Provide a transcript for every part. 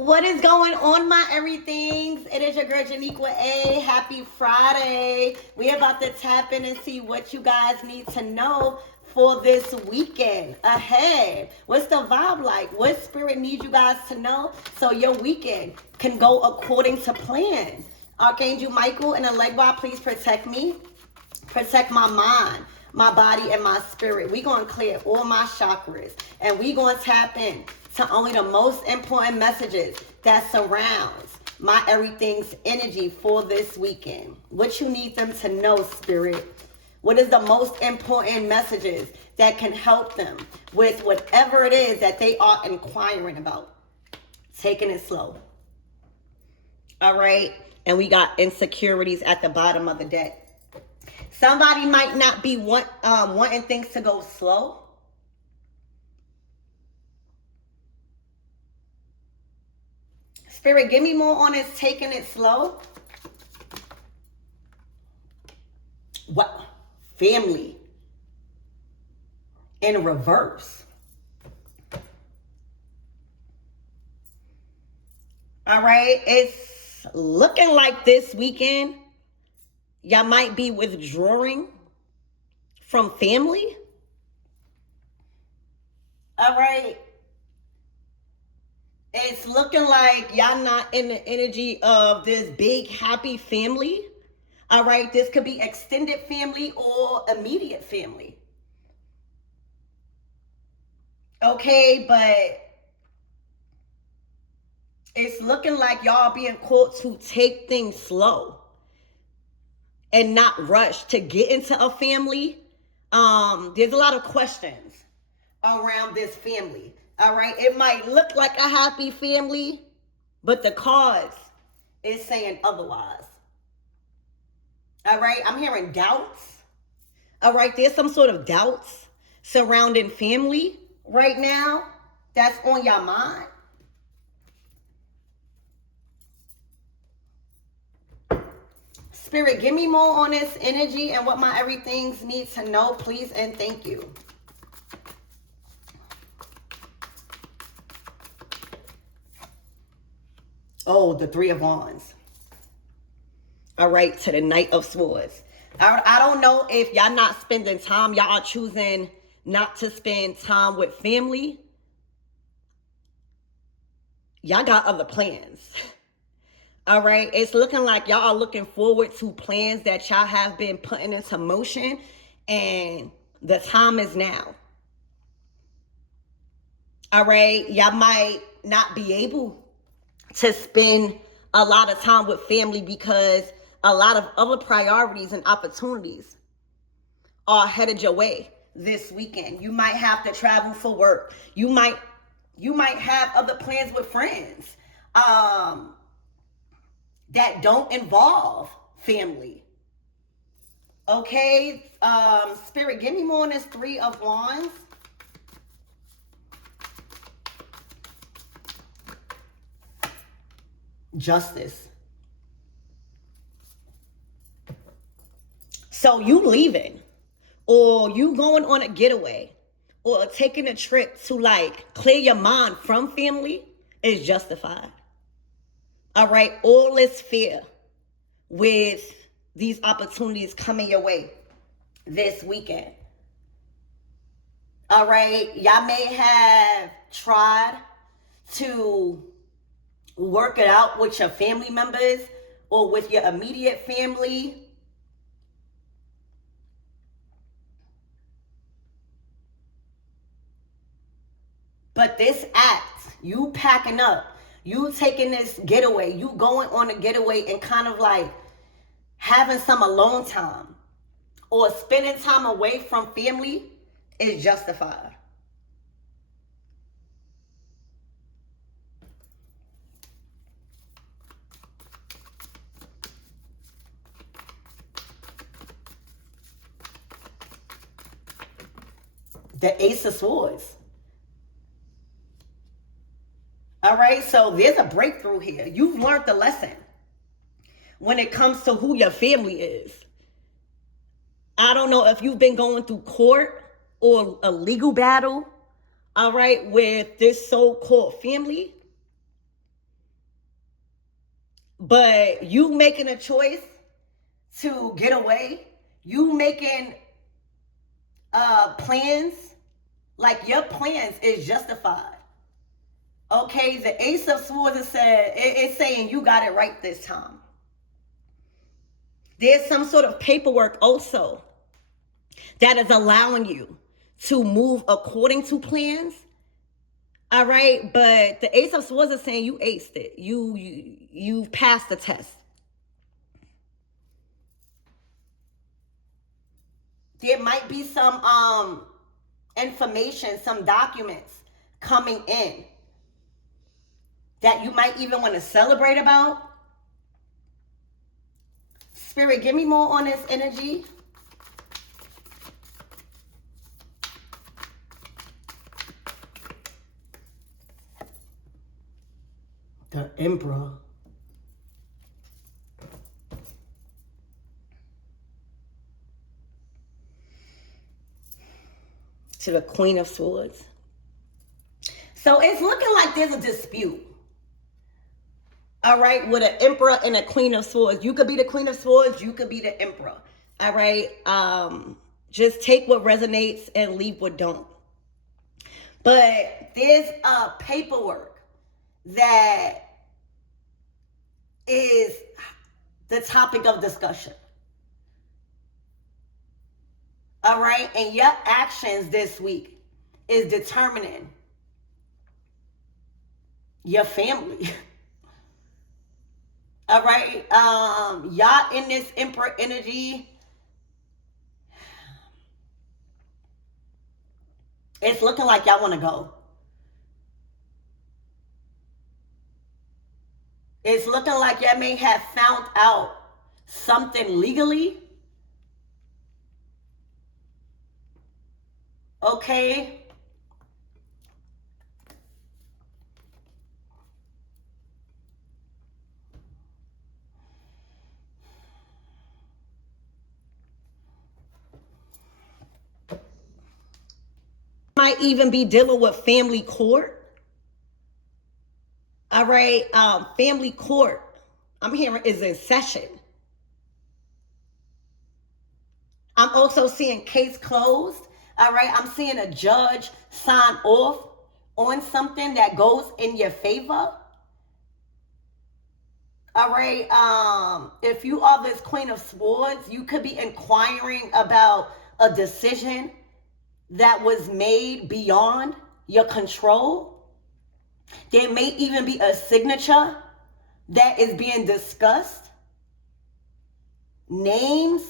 What is going on, my everythings? It is your girl Janiqua A. Happy Friday. We're about to tap in and see what you guys need to know for this weekend ahead. What's the vibe like? What spirit needs you guys to know so your weekend can go according to plan? Archangel Michael and Alegba, please protect me. Protect my mind, my body, and my spirit. We're going to clear all my chakras. And we're going to tap in to only the most important messages that surrounds my everything's energy for this weekend. What you need them to know, spirit. What is the most important messages that can help them with whatever it is that they are inquiring about? Taking it slow. All right. And we got insecurities at the bottom of the deck. Somebody might not be wanting things to go slow. Spirit, give me more on this taking it slow. What? Family. In reverse. All right. It's looking like this weekend, y'all might be withdrawing from family. All right. It's looking like y'all not in the energy of this big, happy family. All right. This could be extended family or immediate family. Okay. But it's looking like y'all being called to take things slow and not rush to get into a family. There's a lot of questions around this family. All right. It might look like a happy family, but the cards is saying otherwise. All right. I'm hearing doubts. All right. There's some sort of doubts surrounding family right now that's on your mind. Spirit, give me more on this energy and what my everythings need to know, please, and thank you. Oh, the Three of Wands. All right, to the Knight of Swords. I don't know if y'all not spending time. Y'all are choosing not to spend time with family. Y'all got other plans. All right, it's looking like y'all are looking forward to plans that y'all have been putting into motion, and the time is now. All right, y'all might not be able to spend a lot of time with family because a lot of other priorities and opportunities are headed your way this weekend. You might have to travel for work. You might have other plans with friends. That don't involve family. Okay, Spirit, give me more on this Three of Wands. Justice. So you leaving, or you going on a getaway, or taking a trip to like clear your mind from family is justified. All right, all is fair with these opportunities coming your way this weekend. All right, y'all may have tried to work it out with your family members or with your immediate family. But this act, you packing up, you taking this getaway, you going on a getaway and kind of like having some alone time or spending time away from family is justified. The Ace of Swords. All right, so there's a breakthrough here. You've learned the lesson when it comes to who your family is. I don't know if you've been going through court or a legal battle, all right, with this so-called family. But you making a choice to get away, you making plans, like your plans is justified. Okay, the Ace of Swords it's saying you got it right this time. There's some sort of paperwork also that is allowing you to move according to plans. All right, but the Ace of Swords is saying you aced it. You passed the test. There might be some information, some documents coming in that you might even want to celebrate about. Spirit, give me more on this energy. The Emperor. To the Queen of Swords. So it's looking like there's a dispute. All right, with an Emperor and a Queen of Swords. You could be the Queen of Swords, you could be the Emperor. All right, just take what resonates and leave what don't. But there's a paperwork that is the topic of discussion. All right, and your actions this week is determining your family. All right, y'all in this Emperor energy, it's looking like y'all want to go. It's looking like y'all may have found out something legally. Okay. Might even be dealing with family court. All right, family court, I'm hearing, is in session. I'm also seeing case closed. All right, I'm seeing a judge sign off on something that goes in your favor. All right, if you are this Queen of Swords, you could be inquiring about a decision that was made beyond your control. There may even be a signature that is being discussed. Names.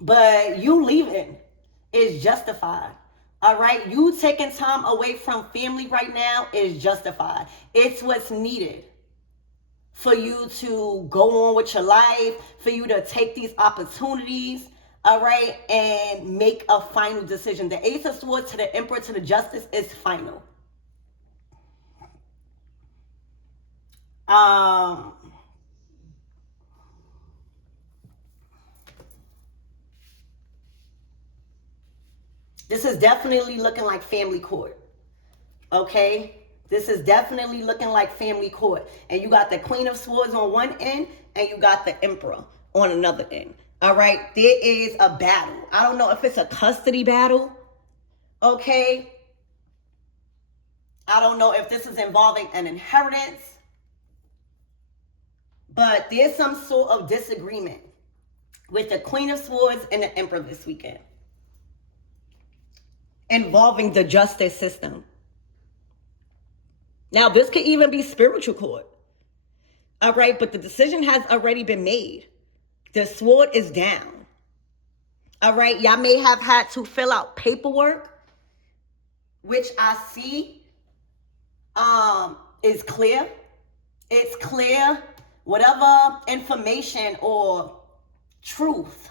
But you leaving is justified. All right, you taking time away from family right now is justified. It's what's needed for you to go on with your life, for you to take these opportunities, all right, and make a final decision. The Ace of Swords to the Emperor to the Justice is final. This is definitely looking like family court. Okay? This is definitely looking like family court. And you got the Queen of Swords on one end, and you got the Emperor on another end. All right? There is a battle. I don't know if it's a custody battle. Okay? I don't know if this is involving an inheritance. But there's some sort of disagreement with the Queen of Swords and the Emperor this weekend, involving the justice system. Now, this could even be spiritual court. All right, but the decision has already been made. The sword is down. All right, y'all may have had to fill out paperwork, which I see is clear. It's clear. Whatever information or truth,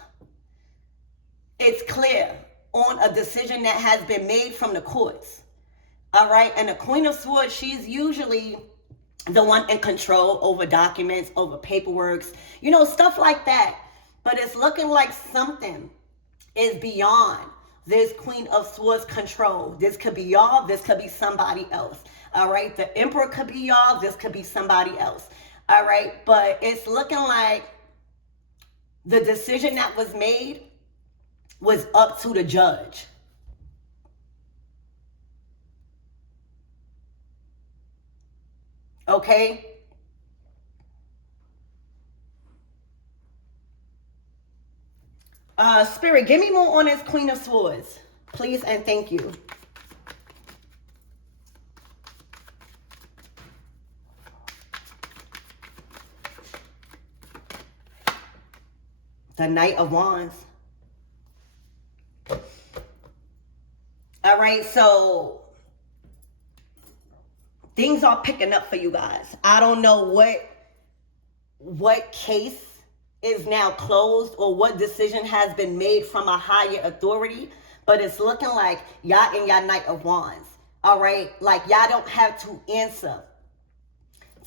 it's clear on a decision that has been made from the courts. All right, and the Queen of Swords, she's usually the one in control over documents, over paperwork, stuff like that. But it's looking like something is beyond this Queen of Swords control. This could be y'all. This could be somebody else. All right. The Emperor could be y'all. This could be somebody else. All right. But it's looking like the decision that was made was up to the judge. Okay. Spirit, give me more on this Queen of Swords, please, and thank you. The Knight of Wands. All right, so things are picking up for you guys. I don't know what case is now closed or what decision has been made from a higher authority, but it's looking like y'all in y'all Knight of Wands. All right, like y'all don't have to answer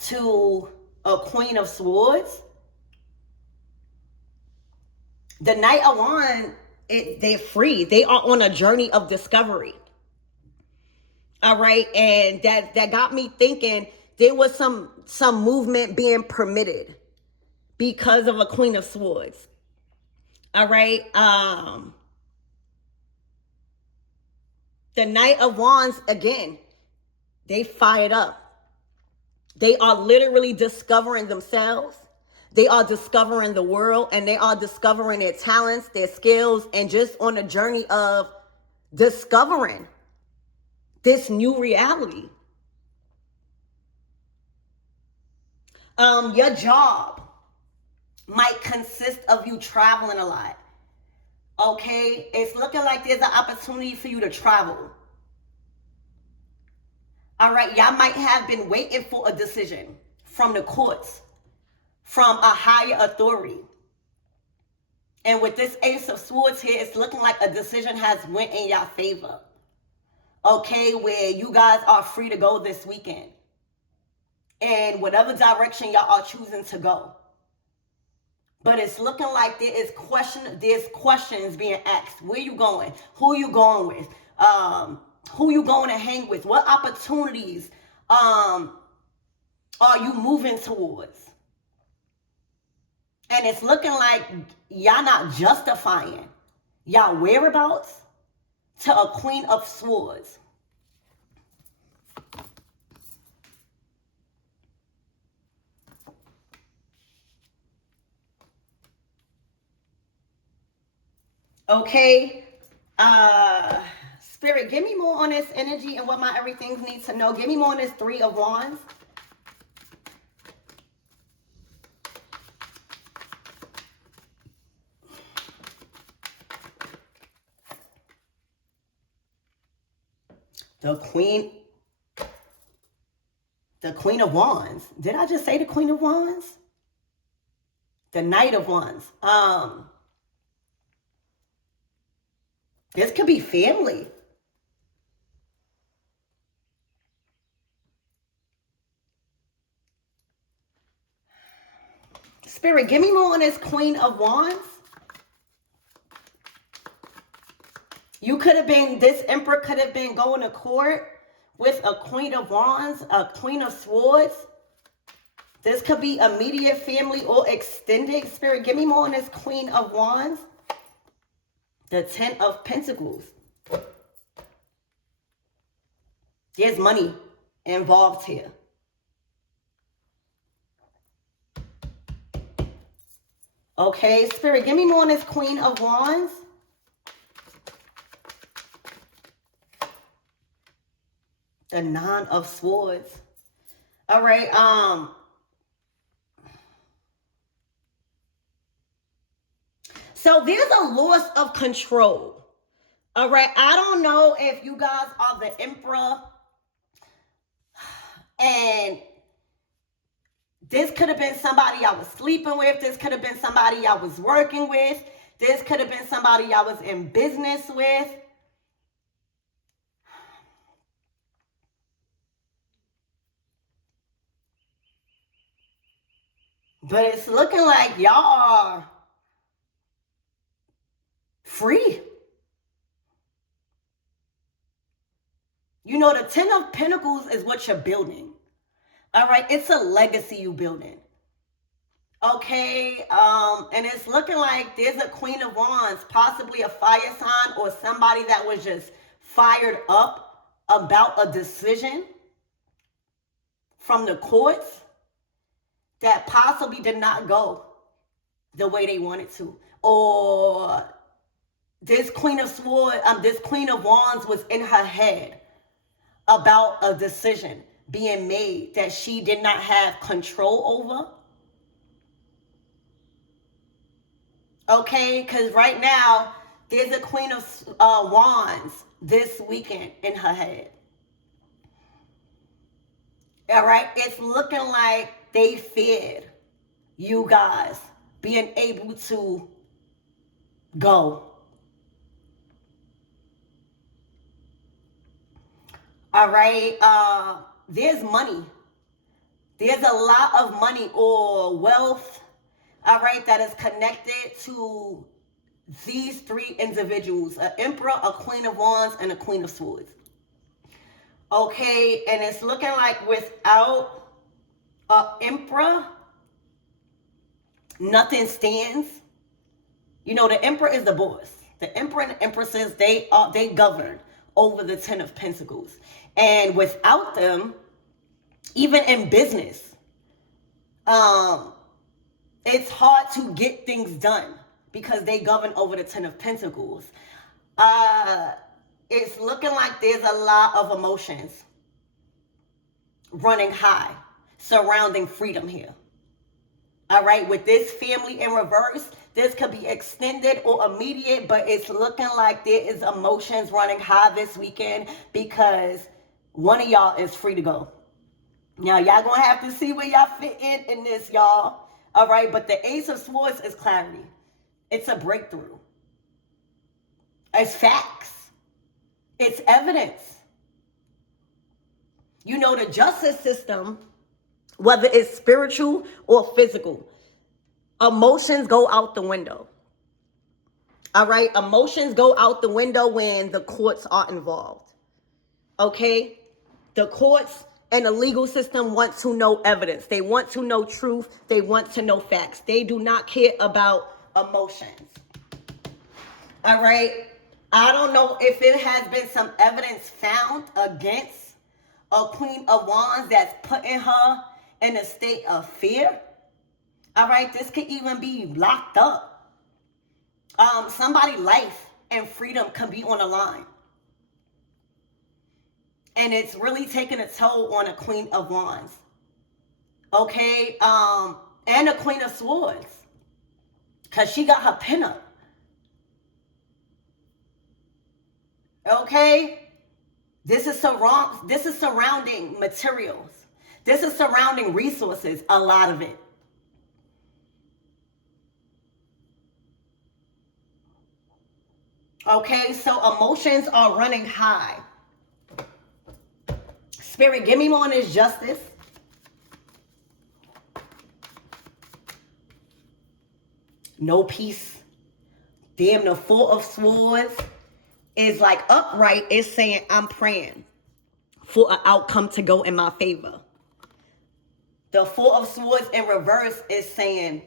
to a Queen of Swords. The Knight of Wands, they're free. They are on a journey of discovery. All right, and that got me thinking there was some movement being permitted because of a Queen of Swords. All right. The Knight of Wands, again, they fired up. They are literally discovering themselves. They are discovering the world, and they are discovering their talents, their skills, and just on a journey of discovering this new reality. Your job might consist of you traveling a lot. Okay, it's looking like there's an opportunity for you to travel. All right, y'all might have been waiting for a decision from the courts, from a higher authority. And with this Ace of Swords here, it's looking like a decision has went in your favor. Okay, where you guys are free to go this weekend. And whatever direction y'all are choosing to go. But it's looking like there's questions being asked. Where you going? Who you going with? Who you going to hang with? What opportunities are you moving towards? And it's looking like y'all not justifying y'all whereabouts to a Queen of Swords. Okay, Spirit, give me more on this energy and what my everything needs to know. Give me more on this Three of Wands. The Queen of Wands. Did I just say the Queen of Wands? The Knight of Wands. This could be family. Spirit, give me more on this Queen of Wands. You could have been, this Emperor could have been going to court with a Queen of Wands, a Queen of Swords. This could be immediate family or extended. Spirit, give me more on this Queen of Wands. The Ten of Pentacles. There's money involved here. Okay, Spirit, give me more on this Queen of Wands. The Nine of Swords. All right, so there's a loss of control. All right, I don't know if you guys are the Emperor and this could have been somebody y'all was sleeping with. This could have been somebody y'all was working with. This could have been somebody y'all was in business with. But it's looking like y'all are free. You know, the Ten of Pentacles is what you're building. All right, it's a legacy you building. Okay, and it's looking like there's a Queen of Wands, possibly a fire sign or somebody that was just fired up about a decision from the courts that possibly did not go the way they wanted to. Or this Queen of Swords, this Queen of Wands was in her head about a decision being made that she did not have control over. Okay, because right now, there's a Queen of Wands this weekend in her head. All right, it's looking like they feared you guys being able to go. All right, there's money. There's a lot of money or wealth, all right, that is connected to these three individuals: an Emperor, a Queen of Wands, and a Queen of Swords. Okay, and it's looking like without an Emperor, nothing stands. You know, the Emperor is the boss. The Emperor and the Empresses, they govern over the Ten of Pentacles. And without them, even in business, it's hard to get things done because they govern over the Ten of Pentacles. It's looking like there's a lot of emotions running high surrounding freedom here. All right, with this family in reverse, this could be extended or immediate, but it's looking like there is emotions running high this weekend because one of y'all is free to go. Now, y'all gonna have to see where y'all fit in this, y'all. All right, but the Ace of Swords is clarity. It's a breakthrough. It's facts. It's evidence. You know, the justice system, whether it's spiritual or physical, emotions go out the window. All right, emotions go out the window when the courts are involved. Okay, the courts and the legal system want to know evidence. They want to know truth. They want to know facts. They do not care about emotions. All right. I don't know if it has been some evidence found against a Queen of Wands that's putting her in a state of fear. All right. This could even be locked up. Somebody's life and freedom can be on the line. And it's really taking a toll on a Queen of Wands. Okay? And a Queen of Swords. Because she got her pin up. Okay? This is surrounding materials. This is surrounding resources, a lot of it. Okay? So emotions are running high. Spirit, give me more on this justice. No peace. Damn, the Four of Swords is like upright. It's saying, I'm praying for an outcome to go in my favor. The Four of Swords in reverse is saying,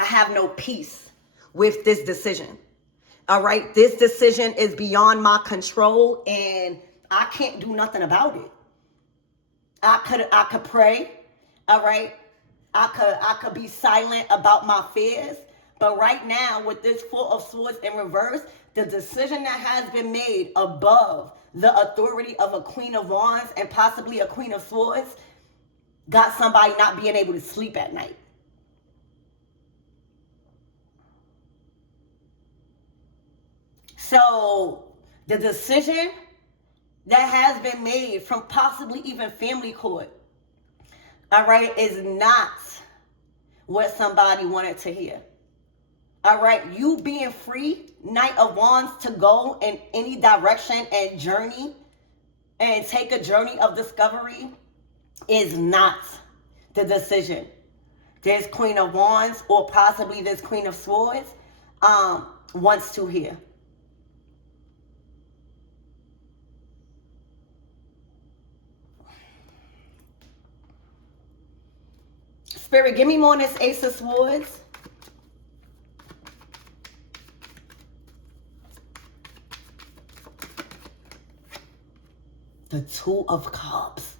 I have no peace with this decision. All right, this decision is beyond my control and I can't do nothing about it. I could pray, all right? I could be silent about my fears. But right now, with this Four of Swords in reverse, the decision that has been made above the authority of a Queen of Wands and possibly a Queen of Swords got somebody not being able to sleep at night. So the decision that has been made from possibly even family court, all right, is not what somebody wanted to hear. All right, you being free, Knight of Wands, to go in any direction and journey and take a journey of discovery is not the decision. This Queen of Wands or possibly this Queen of Swords wants to hear. Spirit, give me more on this Ace of Swords. The Two of Cups.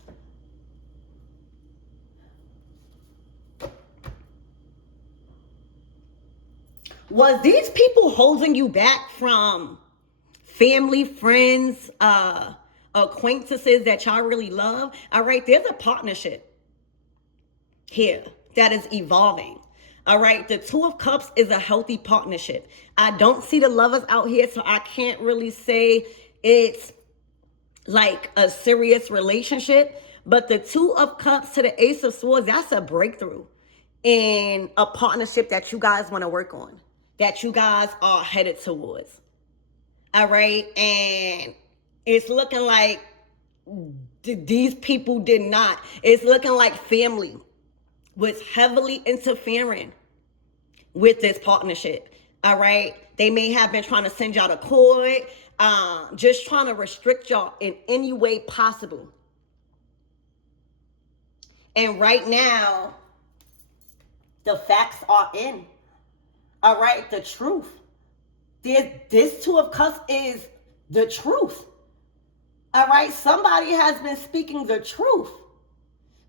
Was these people holding you back from family, friends, acquaintances that y'all really love? All right, there's a partnership here that is evolving. All right, the Two of Cups is a healthy partnership. I don't see the lovers out here, so I can't really say it's like a serious relationship. But the Two of Cups to the Ace of Swords, that's a breakthrough in a partnership that you guys want to work on, that you guys are headed towards. All right, and it's looking like these people did not. It's looking like family was heavily interfering with this partnership. All right, they may have been trying to send y'all to court, just trying to restrict y'all in any way possible. And right now, the facts are in. All right, the truth. This Two of Cups is the truth. All right, somebody has been speaking the truth.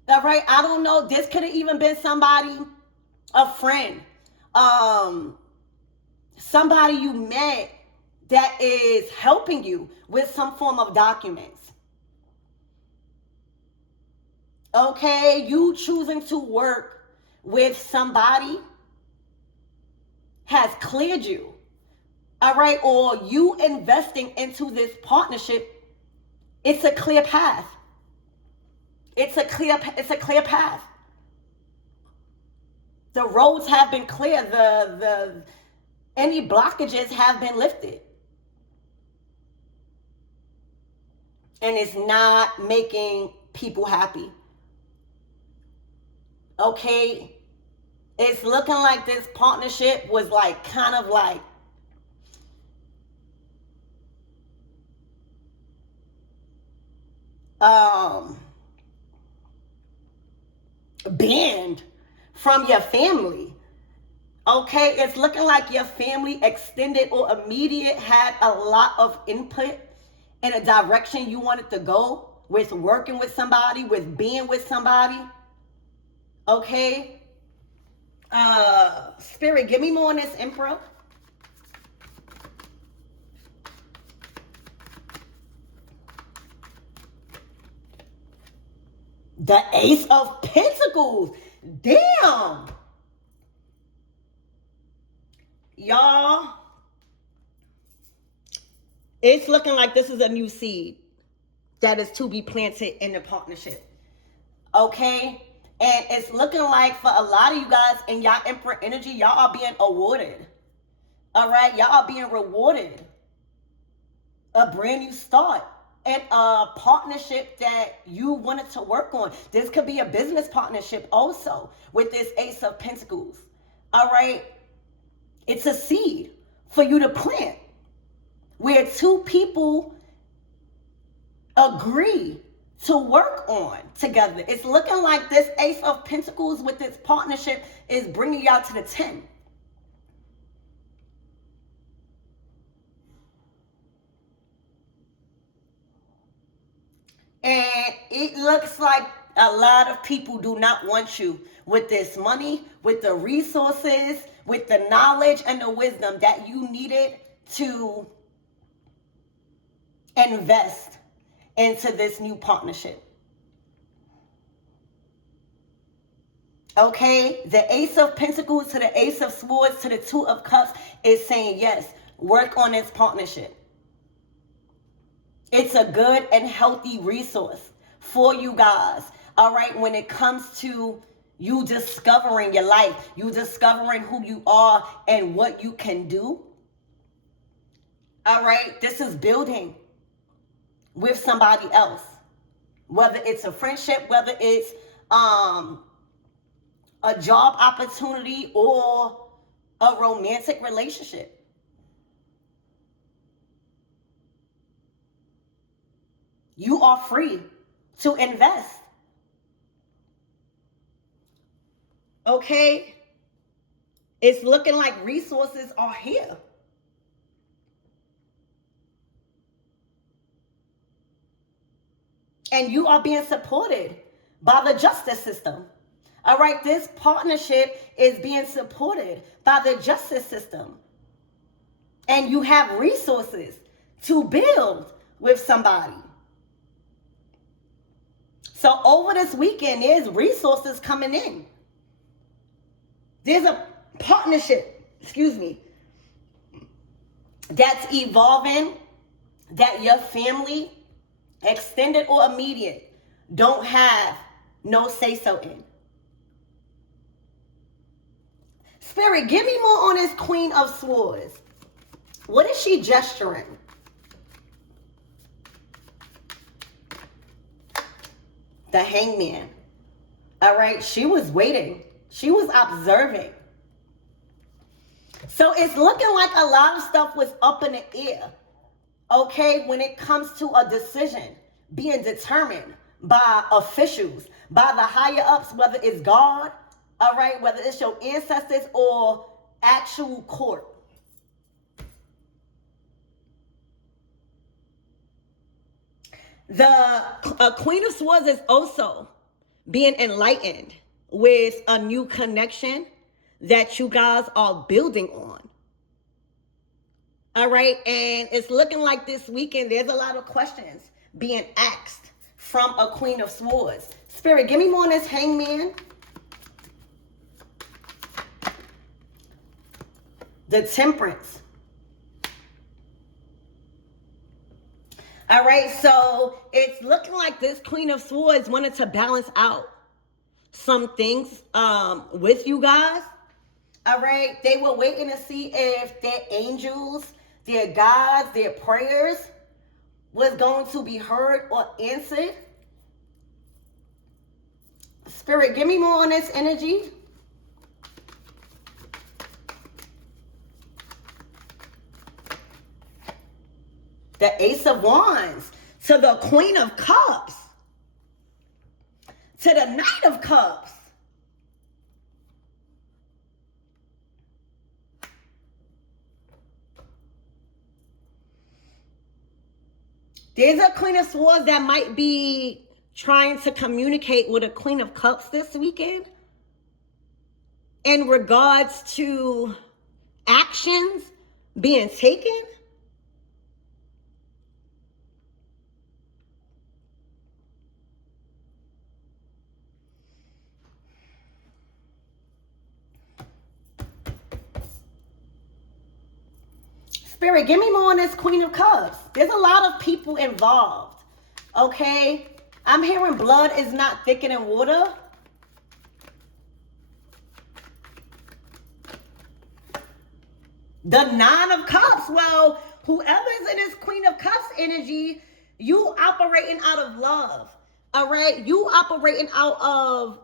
All right, I don't know. This could have even been somebody, a friend, somebody you met that is helping you with some form of documents. Okay, you choosing to work with somebody has cleared you. All right, or you investing into this partnership, it's a clear path. It's a clear path. The roads have been clear. The any blockages have been lifted. And it's not making people happy. Okay? It's looking like this partnership was like kind of like banned from your family. Okay, it's looking like your family, extended or immediate, had a lot of input in a direction you wanted to go with working with somebody, with being with somebody. Okay. Spirit, give me more on this Emperor. The Ace of Pentacles. Damn. Y'all, it's looking like this is a new seed that is to be planted in the partnership. Okay? And it's looking like for a lot of you guys in y'all Emperor energy, y'all are being awarded. All right? Y'all are being rewarded. A brand new start. And a partnership that you wanted to work on. This could be a business partnership also with this Ace of Pentacles. All right? It's a seed for you to plant where two people agree to work on together. It's looking like this Ace of Pentacles with this partnership is bringing y'all to the 10. And it looks like a lot of people do not want you with this money, with the resources, with the knowledge and the wisdom that you needed to invest into this new partnership. Okay, the Ace of Pentacles to the Ace of Swords to the Two of Cups is saying, yes, work on this partnership. It's a good and healthy resource for you guys. All right, when it comes to you discovering your life, you discovering who you are and what you can do. All right, this is building with somebody else. Whether it's a friendship, whether it's a job opportunity or a romantic relationship. You are free to invest. Okay? It's looking like resources are here. And you are being supported by the justice system. All right, this partnership is being supported by the justice system. And you have resources to build with somebody. So over this weekend, there's resources coming in. There's a partnership, that's evolving, that your family, extended or immediate, don't have no say-so in. Spirit, give me more on this Queen of Swords. What is she gesturing? The Hangman. All right, she was waiting. She was observing. So it's looking like a lot of stuff was up in the air. Okay, when it comes to a decision being determined by officials, by the higher ups, whether it's God, all right, whether it's your ancestors or actual court. The Queen of Swords is also being enlightened with a new connection that you guys are building on. All right, and it's looking like this weekend there's a lot of questions being asked from a Queen of Swords. Spirit, give me more on this Hangman. The Temperance. All right, so it's looking like this Queen of Swords wanted to balance out some things with you guys. All right, they were waiting to see if their angels, their gods, their prayers was going to be heard or answered. Spirit, give me more on this energy. The Ace of Wands to the Queen of Cups to the Knight of Cups. There's a Queen of Swords that might be trying to communicate with a Queen of Cups this weekend in regards to actions being taken. Spirit, give me more on this Queen of Cups. There's a lot of people involved, okay? I'm hearing blood is not thicker than water. The Nine of Cups. Well, whoever is in this Queen of Cups energy, you operating out of love, all right? You operating out of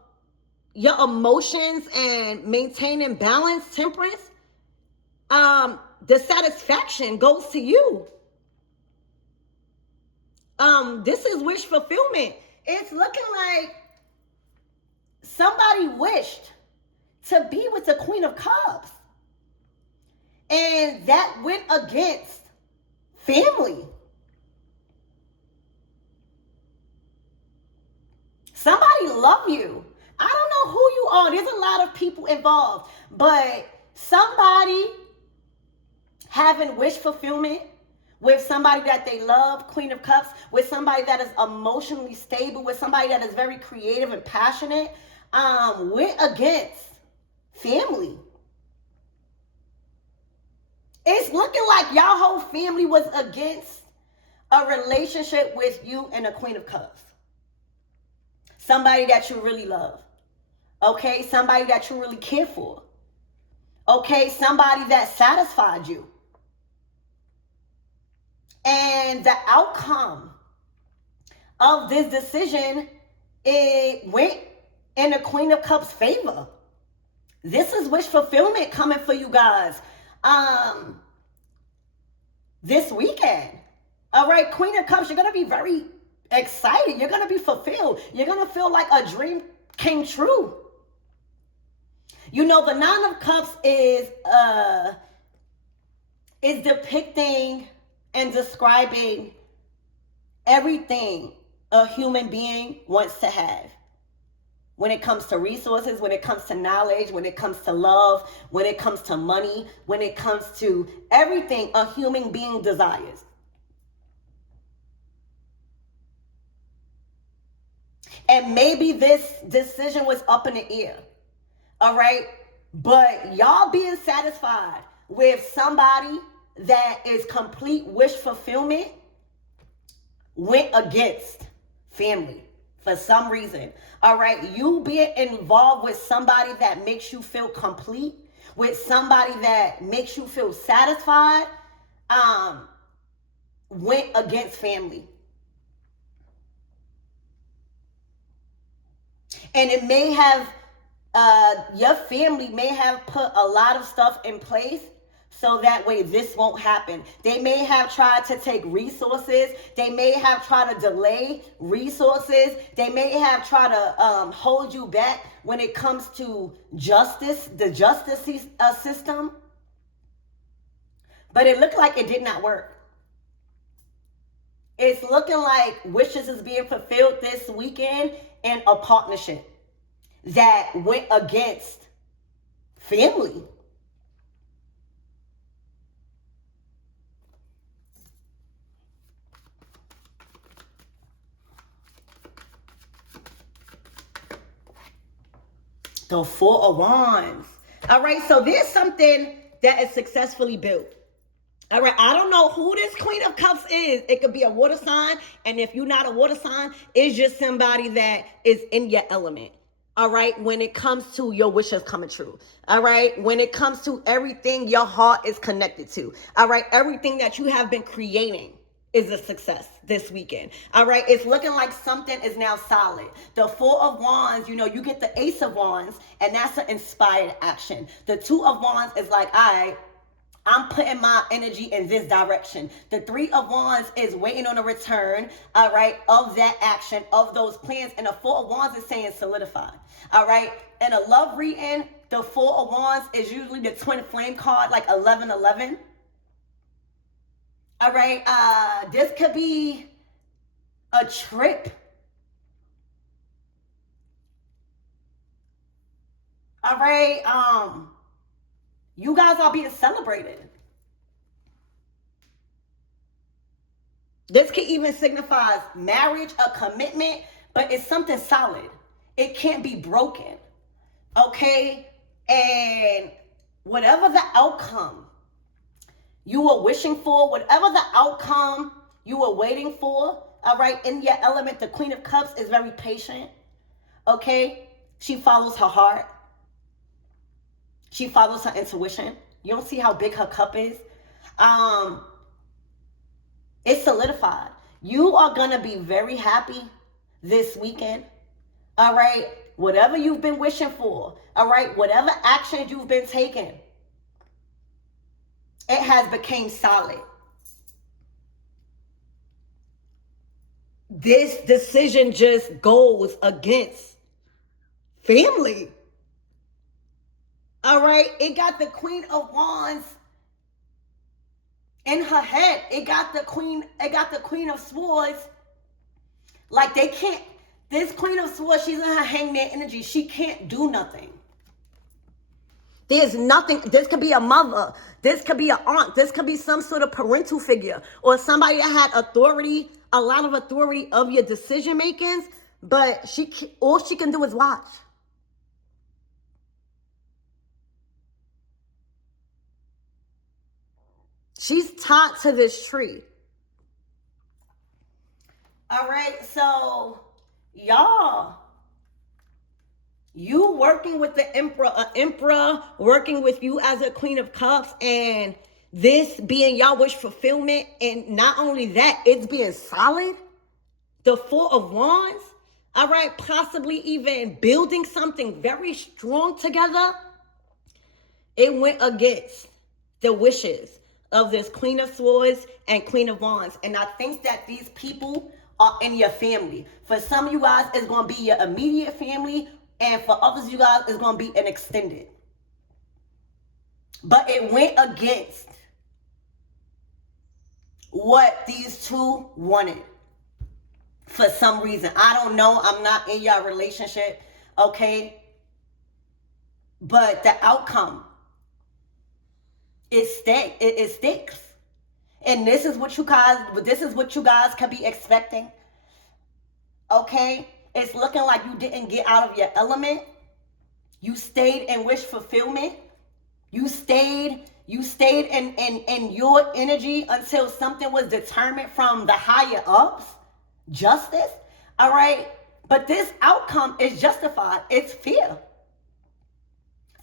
your emotions and maintaining balance, temperance. The satisfaction goes to you. This is wish fulfillment. It's looking like somebody wished to be with the Queen of Cups. And that went against family. Somebody love you. I don't know who you are. There's a lot of people involved. But somebody having wish fulfillment with somebody that they love, Queen of Cups, with somebody that is emotionally stable, with somebody that is very creative and passionate, went against family. It's looking like y'all whole family was against a relationship with you and a Queen of Cups. Somebody that you really love. Okay? Somebody that you really care for. Okay? Somebody that satisfied you. And the outcome of this decision, it went in the Queen of Cups' favor. This is wish fulfillment coming for you guys this weekend. All right, Queen of Cups, you're going to be very excited. You're going to be fulfilled. You're going to feel like a dream came true. You know, the Nine of Cups is depicting and describing everything a human being wants to have. When it comes to resources, when it comes to knowledge, when it comes to love, when it comes to money, when it comes to everything a human being desires. And maybe this decision was up in the air. All right? But y'all being satisfied with somebody that is complete wish fulfillment went against family for some reason. All right? You being involved with somebody that makes you feel complete, with somebody that makes you feel satisfied, went against family. And it may have, your family may have put a lot of stuff in place so that way this won't happen. They may have tried to take resources. They may have tried to delay resources. They may have tried to hold you back when it comes to justice, the justice system. But it looked like it did not work. It's looking like wishes is being fulfilled this weekend in a partnership that went against family. The Four of Wands. All right, so there's something that is successfully built. All right, I don't know who this Queen of Cups is. It could be a water sign. And if you're not a water sign, it's just somebody that is in your element. All right, when it comes to your wishes coming true. All right, when it comes to everything your heart is connected to. All right, everything that you have been creating is a success this weekend. All right, it's looking like something is now solid. The Four of Wands, you know, you get the Ace of Wands, and that's an inspired action. The Two of Wands is like, all right, I'm putting my energy in this direction. The Three of Wands is waiting on a return, all right, of that action, of those plans. And the Four of Wands is saying solidify, all right? In a love reading, the Four of Wands is usually the twin flame card, like 1111. All right, this could be a trip. All right, you guys are being celebrated. This can even signify marriage, a commitment, but it's something solid. It can't be broken, okay? And whatever the outcome you were wishing for, whatever the outcome you were waiting for, all right, in your element, the Queen of Cups is very patient, okay? She follows her heart. She follows her intuition. You don't see how big her cup is? It's solidified. You are going to be very happy this weekend. All right? Whatever you've been wishing for. All right? Whatever action you've been taking. It has become solid. This decision just goes against family. All right, it got the Queen of Wands in her head. It got the Queen of Swords. Like they can't, this Queen of Swords, she's in her hangman energy. She can't do nothing. There's nothing. This could be a mother. This could be an aunt. This could be some sort of parental figure or somebody that had authority, a lot of authority of your decision makings, but all she can do is watch. She's tied to this tree. All right, so y'all, you working with the Emperor, an Emperor working with you as a Queen of Cups, and this being y'all wish fulfillment, and not only that, it's being solid. The Four of Wands, all right, possibly even building something very strong together. It went against the wishes of this Queen of Swords and Queen of Wands. And I think that these people are in your family. For some of you guys, it's going to be your immediate family. And for others of you guys, it's going to be an extended. But it went against what these two wanted for some reason. I don't know. I'm not in your relationship, okay? But the outcome, it sticks. And this is what you guys could be expecting. Okay? It's looking like you didn't get out of your element. You stayed in wish fulfillment. You stayed in your energy until something was determined from the higher ups. Justice. All right? But this outcome is justified. It's fear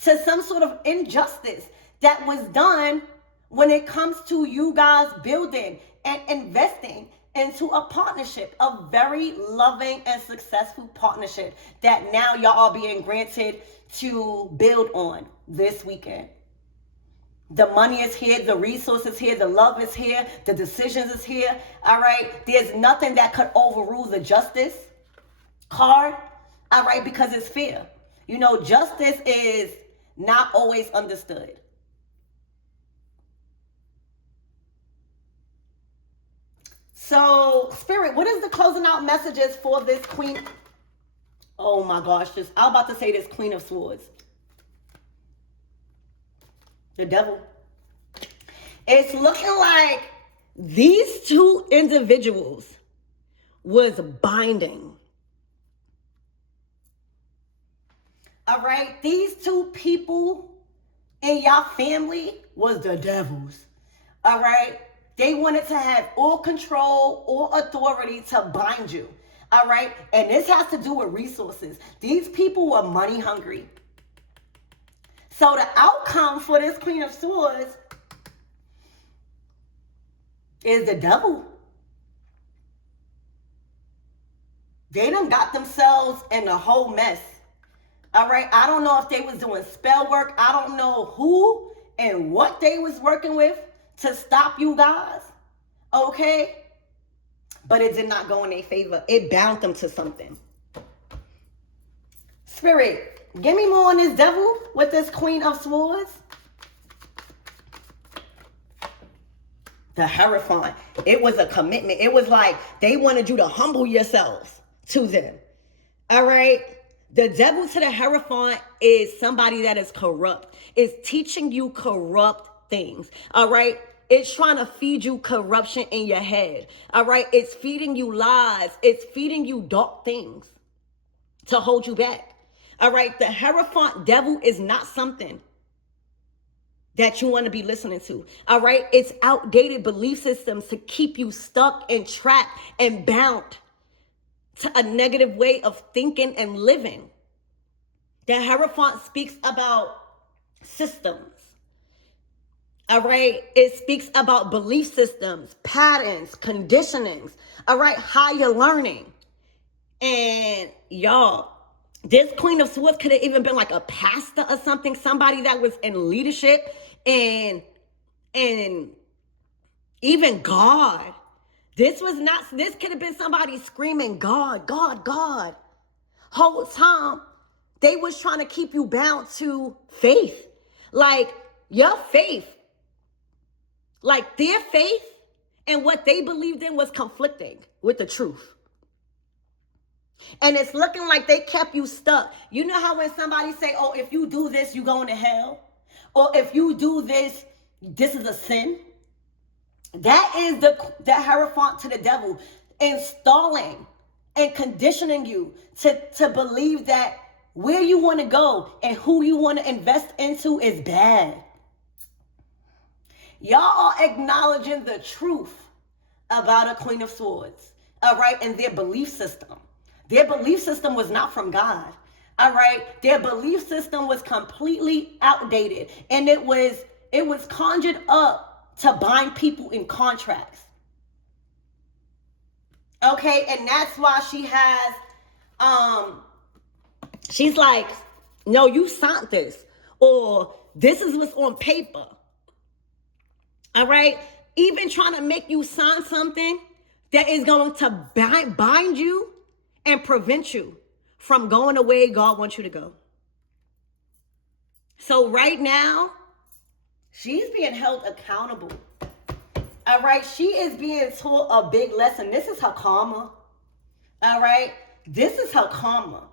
to some sort of injustice that was done when it comes to you guys building and investing into a partnership, a very loving and successful partnership that now y'all are being granted to build on this weekend. The money is here, the resources here, the love is here, the decisions is here. All right, there's nothing that could overrule the justice card. All right, because it's fair. You know, justice is not always understood. So, Spirit, what is the closing out messages for this Queen? Oh my gosh, I'm about to say this Queen of Swords. The devil. It's looking like these two individuals was binding. All right, these two people in your family was the devils. All right, they wanted to have all control or authority to bind you. All right, and this has to do with resources. These people were money hungry. So the outcome for this Queen of Swords is the devil. They done got themselves in a whole mess. All right, I don't know if they was doing spell work. I don't know who and what they was working with to stop you guys. Okay? But it did not go in their favor. It bound them to something. Spirit, give me more on this devil with this Queen of Swords. The Hierophant. It was a commitment. It was like they wanted you to humble yourselves to them. All right? The devil to the Hierophant is somebody that is corrupt. It's teaching you corrupt things. All right? It's trying to feed you corruption in your head. All right? It's feeding you lies. It's feeding you dark things to hold you back. All right? The Hierophant devil is not something that you want to be listening to. All right? It's outdated belief systems to keep you stuck and trapped and bound to a negative way of thinking and living. The Hierophant speaks about systems. All right? It speaks about belief systems, patterns, conditionings. All right? Higher learning. And y'all, this Queen of Swords could have even been like a pastor or something, somebody that was in leadership and even God. This could have been somebody screaming, God, God, God. Whole time, they was trying to keep you bound to faith. Like, your faith, like their faith and what they believed in was conflicting with the truth. And it's looking like they kept you stuck. You know how when somebody say, oh, if you do this, you going to hell? Or if you do this, this is a sin? That is the Hierophant to the devil, installing and conditioning you to believe that where you want to go and who you want to invest into is bad. Y'all are acknowledging the truth about a Queen of Swords, all right, and their belief system. Their belief system was not from God, all right? Their belief system was completely outdated, and it was conjured up to bind people in contracts. Okay, and that's why she has, she's like, no, you signed this, or this is what's on paper. All right? Even trying to make you sign something that is going to bind you and prevent you from going the way God wants you to go. So right now, She's being held accountable. All right. She is being taught a big lesson. This is her karma. All right. This is her karma.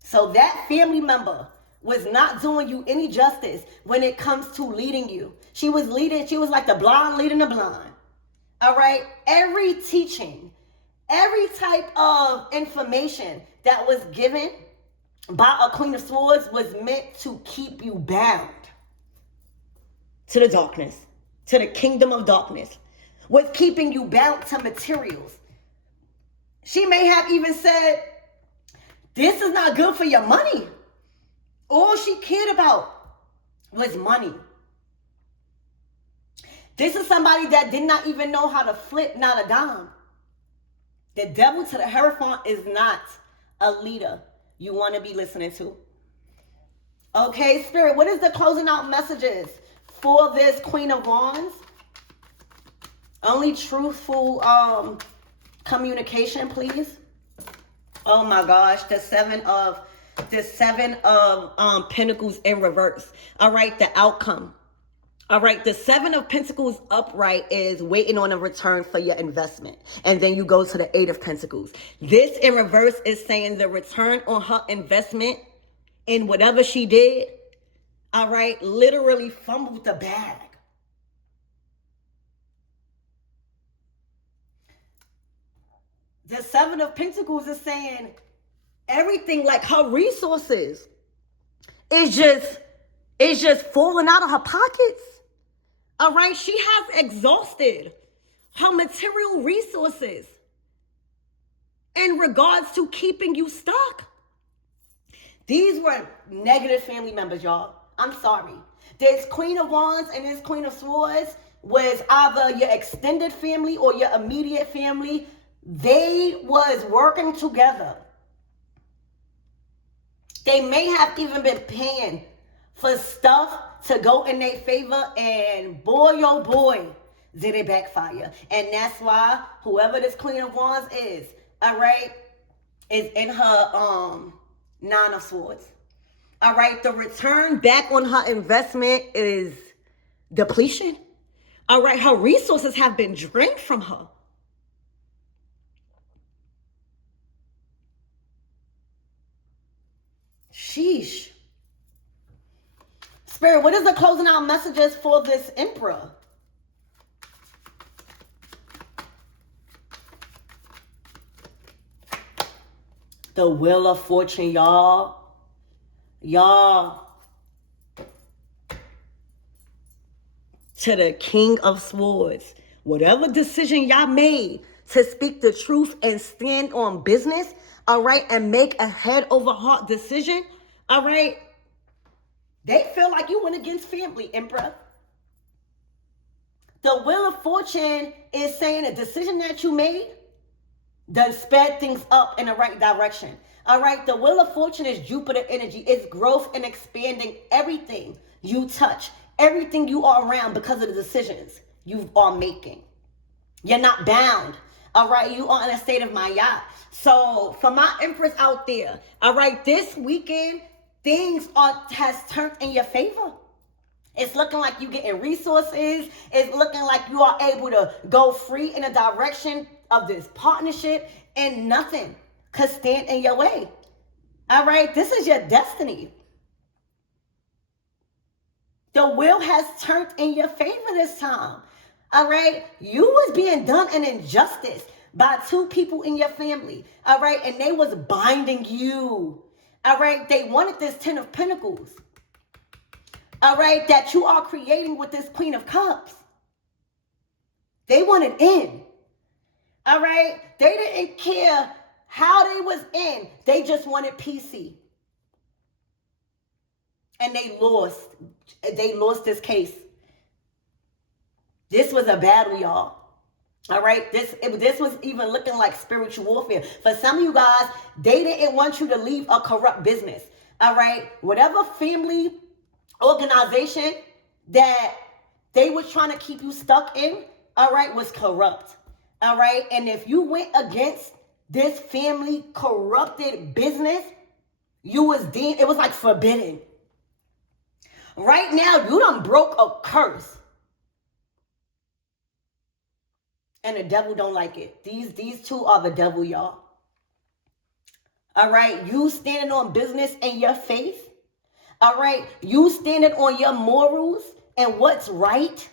So that family member was not doing you any justice when it comes to leading you. She was like the blind leading the blind. All right. Every teaching, every type of information that was given by a Queen of Swords was meant to keep you bound to the darkness, to the kingdom of darkness, was keeping you bound to materials. She may have even said, this is not good for your money. All she cared about was money. This is somebody that did not even know how to flip, not a dime. The devil to the Hierophant is not a leader you want to be listening to. Okay, Spirit, what is the closing out messages for this Queen of Wands? Only truthful communication, please. Oh my gosh, the seven of Pentacles in reverse. All right, the outcome. All right, the Seven of Pentacles upright is waiting on a return for your investment. And then you go to the Eight of Pentacles. This in reverse is saying the return on her investment in whatever she did, all right, literally fumbled the bag. The Seven of Pentacles is saying everything, like her resources is just falling out of her pockets. All right, she has exhausted her material resources in regards to keeping you stuck. These were negative family members, y'all. I'm sorry. This Queen of Wands and this Queen of Swords was either your extended family or your immediate family. They was working together. They may have even been paying for stuff to go in their favor, and boy, oh boy, did it backfire. And that's why whoever this Queen of Wands is, all right, is in her Nine of Swords. All right, the return back on her investment is depletion. All right, her resources have been drained from her. Sheesh. Spirit, what is the closing out messages for this Emperor? The Wheel of Fortune, y'all. Y'all. To the King of Swords. Whatever decision y'all made to speak the truth and stand on business, all right, and make a head over heart decision, all right, they feel like you went against family, Emperor. The Wheel of Fortune is saying a decision that you made done sped things up in the right direction. All right, the Wheel of Fortune is Jupiter energy. It's growth and expanding everything you touch, everything you are around because of the decisions you are making. You're not bound. All right, you are in a state of Maya. So for my Empress out there, all right, this weekend, things has turned in your favor. It's looking like you're getting resources. It's looking like you are able to go free in a direction of this partnership, and nothing could stand in your way. All right, this is your destiny. The wheel has turned in your favor this time. All right, you was being done an injustice by two people in your family. All right, and they was binding you. All right, they wanted this Ten of Pentacles. All right, that you are creating with this Queen of Cups. They wanted in. All right, they didn't care how they was in. They just wanted PC. And they lost. They lost this case. This was a battle, y'all. All right, this was even looking like spiritual warfare. For some of you guys, they didn't want you to leave a corrupt business. All right, whatever family organization that they were trying to keep you stuck in, all right, was corrupt. All right, and if you went against this family corrupted business, you was deemed, it was like forbidden. Right now, you done broke a curse. And the devil don't like it. These two are the devil, y'all. All right, you standing on business and your faith. All right, you standing on your morals and what's right.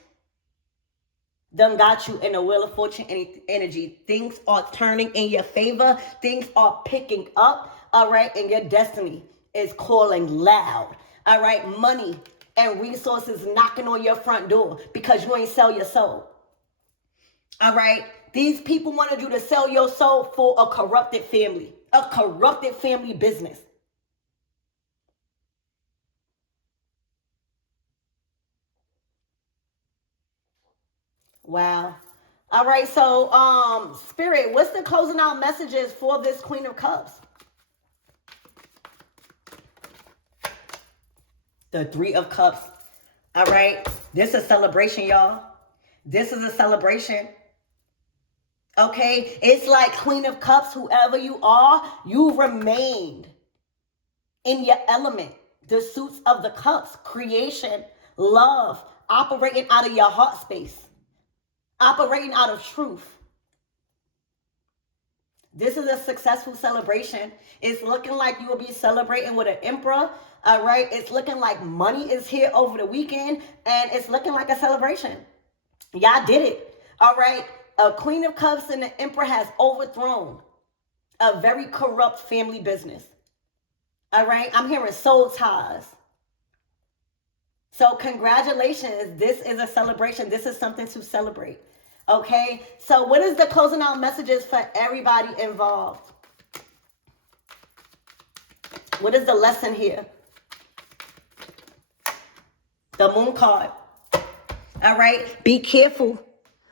Done got you in the wheel of fortune energy. Things are turning in your favor. Things are picking up. All right, and your destiny is calling loud. All right, money and resources knocking on your front door because you ain't sell your soul. All right, these people wanted you to sell your soul for a corrupted family business. Wow. All right, so Spirit, what's the closing out messages for this Queen of Cups? The Three of Cups. All right, this is a celebration, y'all. This is a celebration. Okay, it's like Queen of Cups, whoever you are, you remained in your element. The suits of the cups, creation, love, operating out of your heart space, operating out of truth. This is a successful celebration. It's looking like you will be celebrating with an emperor. All right, it's looking like money is here over the weekend, and it's looking like a celebration. Y'all did it. All right, a Queen of Cups and the emperor has overthrown a very corrupt family business. All right, I'm hearing soul ties. So congratulations. This is a celebration. This is something to celebrate. Okay, so what is the closing out messages for everybody involved? What is the lesson here? The Moon card. All right, be careful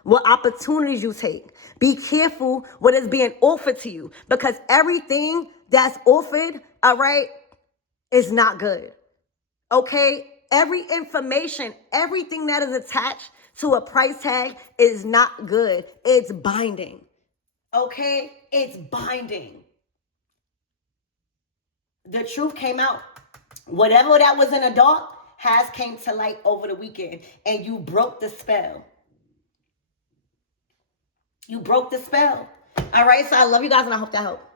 what opportunities you take. Be careful what is being offered to you, because everything that's offered, all right, is not good. Okay, every information, everything that is attached to a price tag is not good. It's binding. Okay, it's binding. The truth came out. Whatever that was in the dark has came to light over the weekend, and you broke the spell. You broke the spell. All right, so I love you guys, and I hope that helped.